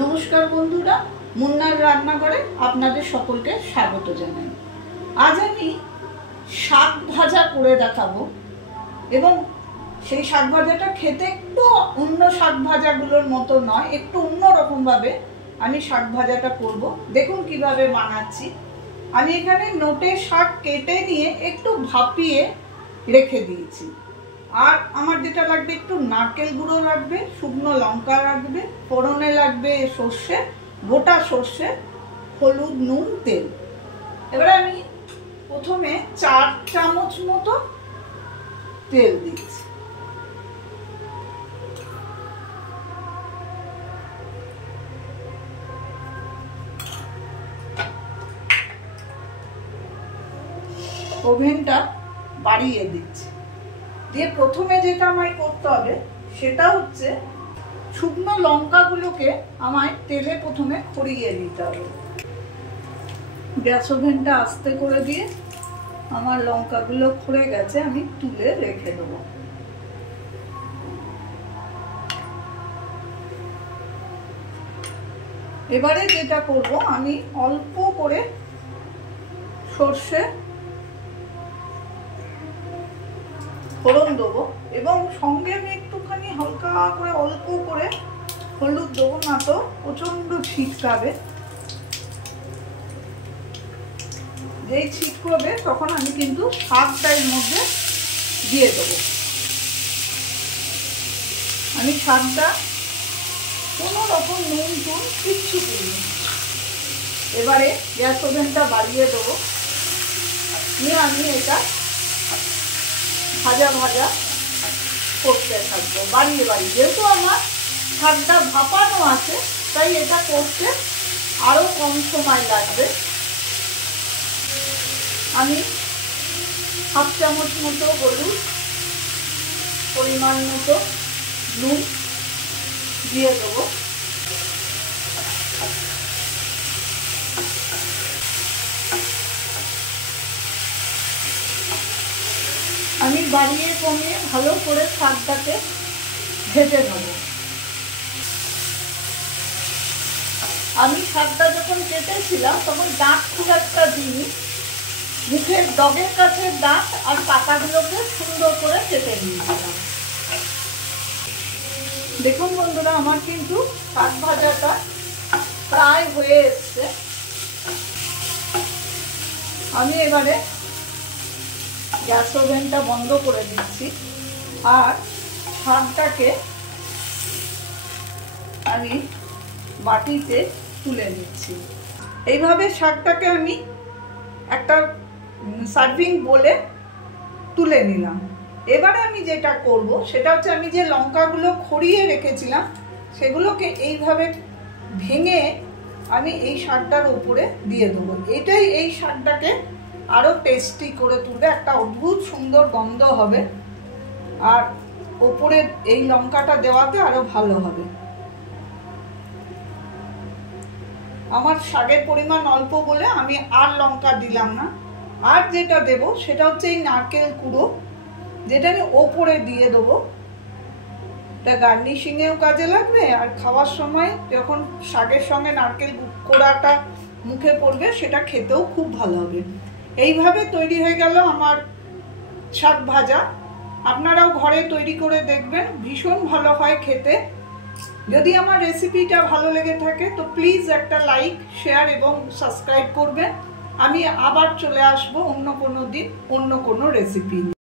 নমস্কার বন্ধুরা, মুন্নার রান্নাঘরে আপনাদের সকলকে স্বাগত জানাই। আজ আমি শাক ভাজা করে দেখাবো এবং সেই শাক ভাজাটা খেতে একটু অন্য শাক ভাজাগুলোর মতো নয়, একটু অন্যরকম ভাবে আমি শাক ভাজাটা করব। দেখুন কিভাবে বানাচ্ছি। আমি এখানে নোটে শাক কেটে নিয়ে একটু ভাপিয়ে রেখে দিয়েছি। আর আমার যেটা লাগবে, একটু নারকেল গুঁড়ো লাগবে, শুকনো লঙ্কা লাগবে, ফোড়নে লাগবে সর্ষে, গোটা সর্ষে, হলুদ, নুন, তেল। এবারে আমি প্রথমে 4 চামচ মতো তেল দিচ্ছি। ওভেনটা বাড়িয়ে দিচ্ছি। দিয়ে প্রথমে যেটা আমায় করতে হবে সেটা হচ্ছে শুকনো লঙ্কাগুলোকে আমায় তেলে প্রথমে খড়িয়ে দিতে হবে। গ্যাস ওভেনটা আস্তে করে দিয়ে আমার লঙ্কাগুলো খড়ে গেছে, আমি তুলে রেখে দেবো। এবারে যেটা করব, আমি অল্প করে সর্ষে ফোড়ন দেবো এবং সঙ্গে আমি একটুখানি হালকা করে অল্প করে হলুদ দেবো, না তো প্রচন্ড ছিটকাবে। যেই ছিটকাবে তখন আমি কিন্তু শাকটা এর মধ্যে দিয়ে দেবো। আমি শাকটা কোনো রকম নুন টুন কিচ্ছু করিনি। এবারে গ্যাস ওভেনটা বাড়িয়ে দেবো, নিয়ে আমি এটা ভাজা ভাজা করতে থাকবো বাড়িয়ে বাড়িয়ে। যেহেতু আমার শাকটা ভাপানো আছে তাই এটা করতে আরো কম সময় লাগবে। আমি 1/2 চামচ মতো হলুদ, পরিমাণ মতো নুন দিয়ে দেবো। আমি বাড়িয়ে কমিয়ে ভালো করে শাকটাকে ভেজে নেব। আমি শাকটা যখন কেটেছিলাম তখন দাঁত খুব একটা দিইনি, মুখের ডগের কাছে দাঁত আর পাতাগুলোকে সুন্দর করে কেটে নিয়েছিলাম। দেখুন বন্ধুরা, আমার কিন্তু শাক ভাজাটা প্রায় হয়ে এসছে। আমি এবারে গ্যাস ওভেনটা বন্ধ করে দিচ্ছি আর শাকটাকে আমি বাটিতে তুলে নিচ্ছি। এইভাবে শাকটাকে আমি একটা সার্ভিং বলে তুলে নিলাম। এবারে আমি যেটা করব সেটা হচ্ছে, আমি যে লঙ্কাগুলো খড়িয়ে রেখেছিলাম সেগুলোকে এইভাবে ভেঙে আমি এই শাকটার উপরে দিয়ে দেবো। এটাই এই শাকটাকে আরো টেস্টি করে তুলবে, একটা অদ্ভুত সুন্দর গন্ধ হবে আর ওপরে এই লঙ্কাটা দেওয়াতে আরো ভালো হবে। আমার শাকের পরিমাণ অল্প বলে আমি আর লঙ্কা দিলাম না। আর যেটা দেব সেটা হচ্ছে এই নারকেল কুড়ো, যেটা আমি ওপরে দিয়ে দেবো। এটা গার্নিশিং এও কাজে লাগবে আর খাওয়ার সময় যখন শাকের সঙ্গে নারকেল কোড়াটা মুখে পড়বে সেটা খেতেও খুব ভালো হবে। এইভাবে তৈরি হয়ে গেল আমার শাক ভাজা। আপনারাও ঘরে তৈরি করে দেখবেন, ভীষণ ভালো হয় খেতে। যদি আমার রেসিপিটা ভালো লেগে থাকে তো প্লিজ একটা লাইক, শেয়ার এবং সাবস্ক্রাইব করবেন। আমি আবার চলে আসবো অন্য কোনো দিন অন্য কোনো রেসিপি নিয়ে।